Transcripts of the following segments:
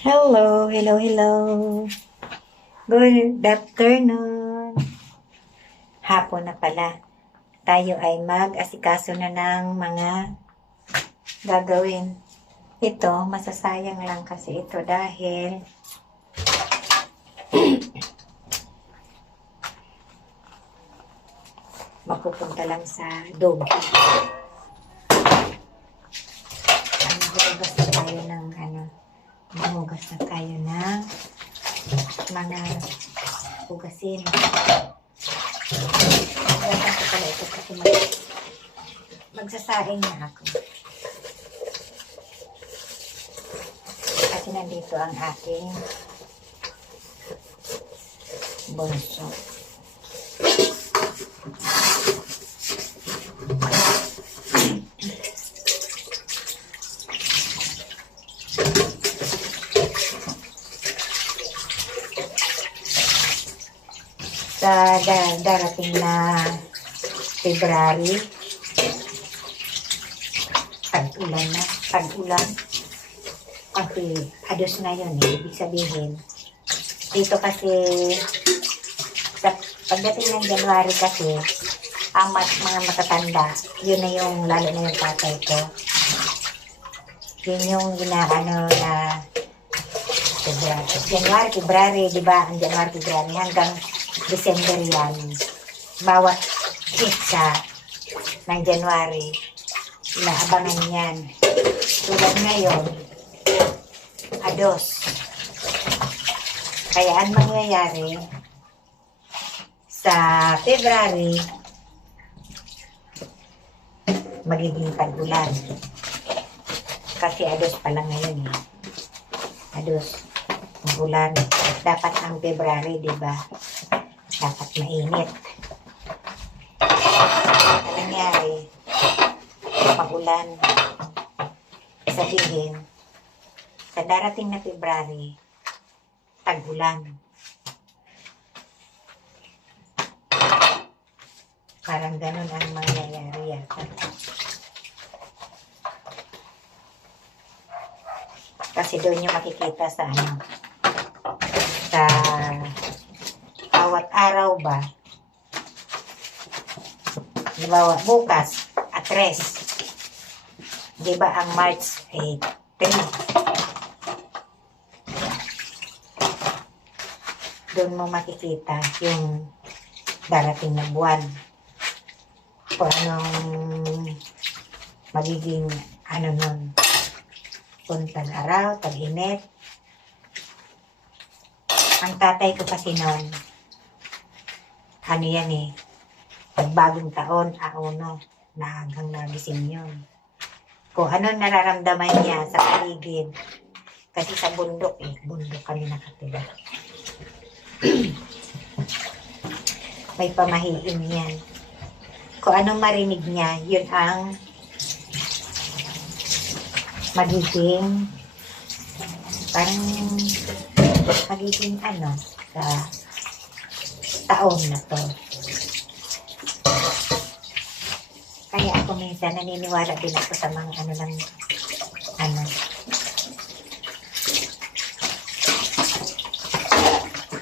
Hello, hello, hello. Good afternoon. Hapon na pala. Tayo ay mag-asikaso na ng mga gagawin. Ito, masasayang lang kasi ito dahil mapupunta lang sa dog. Maghugas na tayo ng maghugas na tayo ng mga hugasin. Hugasan ko pala ito kasi magsasaing na ako. Kasi nandito ang aking bunso. Sa darating na February, tag-ulan. Kasi ados na yun ibig sabihin. Dito kasi, sa pagdating ng January kasi, ang mga matatanda, yun na yung, lalo na yung tatay ko. Yun yung inaano na January, February, di ba? Ang January, February hanggang December yan. Bawat pizza ng January, inaabangan yan. Tulad ngayon, ados. Kaya ang mangyayari sa February, magiging tag-ulan. Kasi ados pa lang ngayon eh. Ados, ulan. Dapat ang February, di ba? Dapat mainit. Ang nangyari, pag-ulan, sabihin, sa darating na February, tag-ulan. Parang ganun ang mangyayari yata. Kasi doon yung makikita sa sa bawat araw ba, halimbawa bukas at 3, di ba ang March 3, doon mo makikita yung darating na buwan kung anong magiging nun, kung tag-araw, tag-init. Ang tatay ko kasi noon, yan eh, pagbagong taon, na hanggang nagising yun. Kung ano nararamdaman niya sa paligid, kasi sa bundok bundok kami nakatira. May pamahiin yan. Kung anong marinig niya, yun ang magiging parang magiging sa taon na to. Kaya ako minsan naniniwala din ako sa mga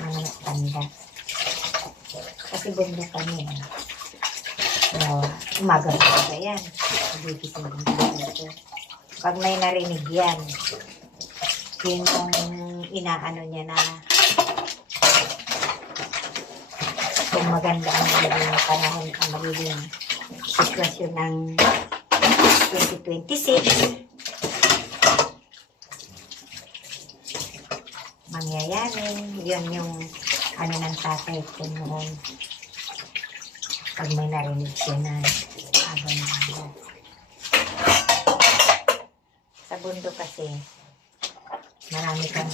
mga tanda. Kasi bundok kami umaga talaga yan. Nagigising din dito. Pag may narinig yan, yun yung inaano niya na kung maganda ang magiging panahon, ang magiging sitwasyon ng 2026, mangyayari. Yun yung ng tatay ko noon pag may narinig siya na abang-abang. Sa bundok kasi marami kang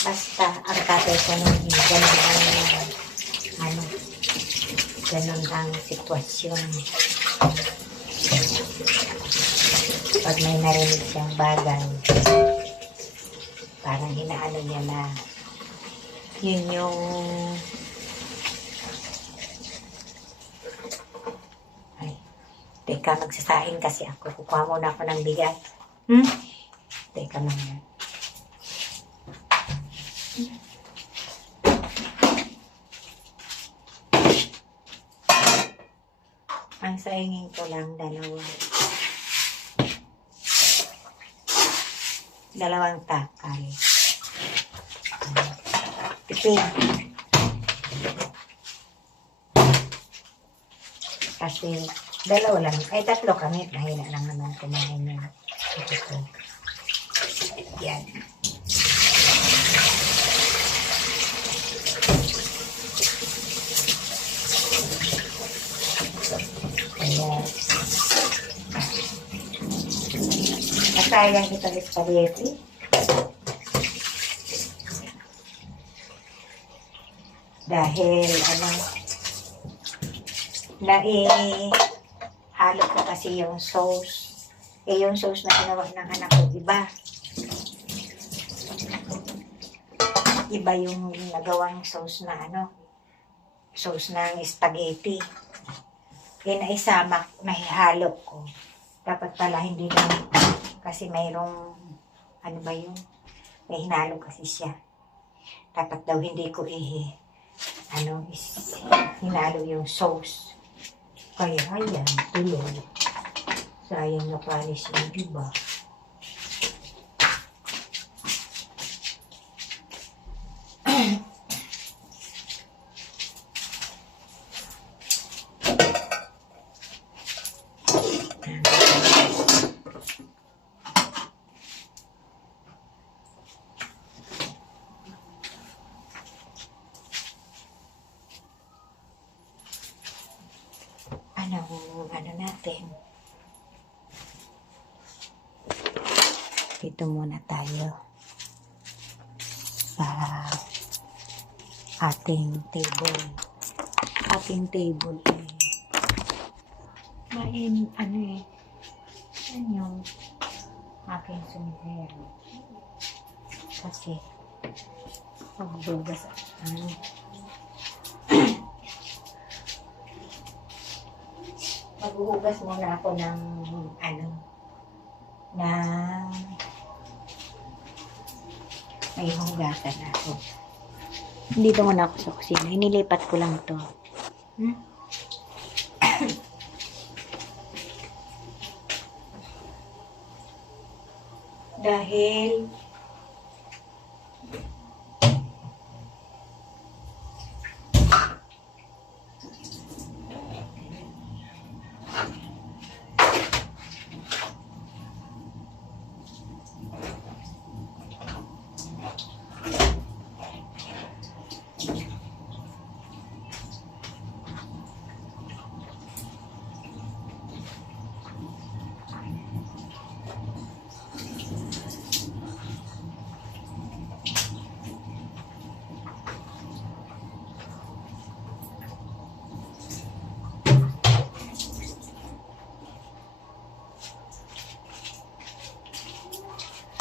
basta ang tatay ko nung ganun ang sitwasyon. Pag may narinig siyang bagay, parang inaano niya na yun yung Teka, magsasain kasi ako. Kukuha muna ako ng bigas. Hmm? Teka naman. Ang saingin ko lang, dalawang takal. Tipid. Kasi, dalawa lang. Ay, tatlo kami. Mahina lang naman kumain ng ito. Yan. Ayan. Masayang itong spaghetti. Dahil, halo ko kasi yung sauce. Yung sauce na ginawa ng anak ko, iba yung nagawang sauce na sauce ng spaghetti. Naisama, nahihalo ko. Dapat pala hindi lang, kasi mayroong, may hinalo kasi siya. Dapat daw hindi ko hinalo yung sauce. Kaya ayan, tuloy. Sayang na panis yun, diba? Natin. Dito muna tayo sa ating table. Ating table yan yung aking sumidero. Kasi pagbugas maghuhugas muna ako ng may hugasan ako. Dito muna ako sa kusina. Inilipat ko lang to. Dahil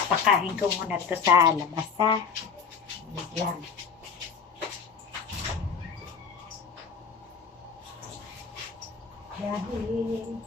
pakain ko muna to sa labas, ha? Yan. Dahil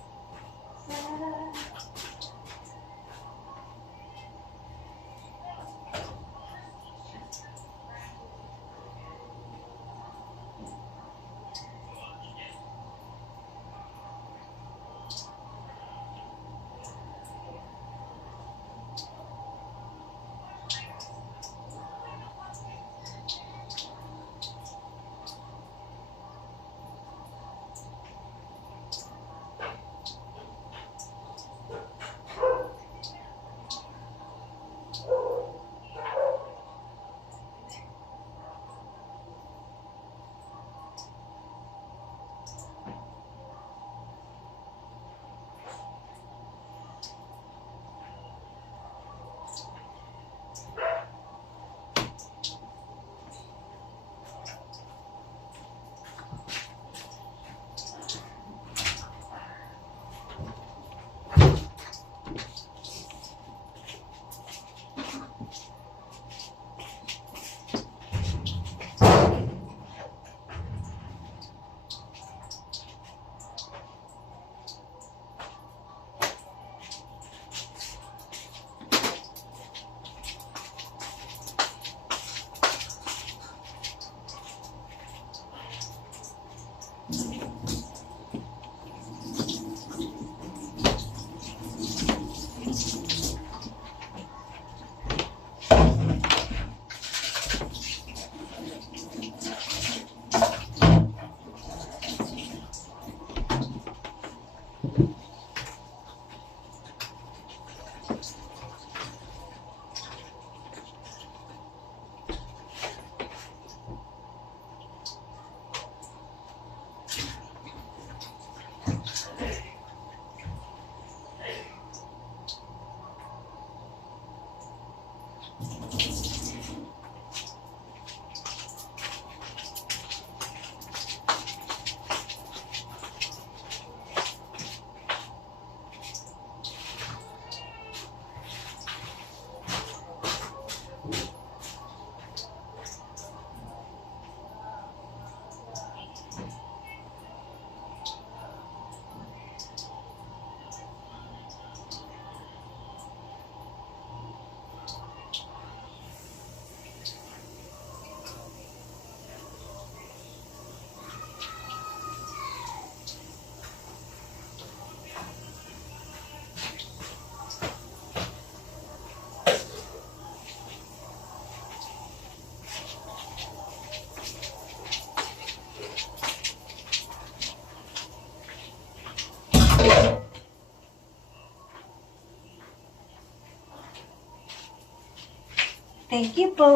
Thank you po.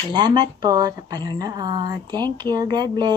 Salamat po sa panonood. Thank you. God bless.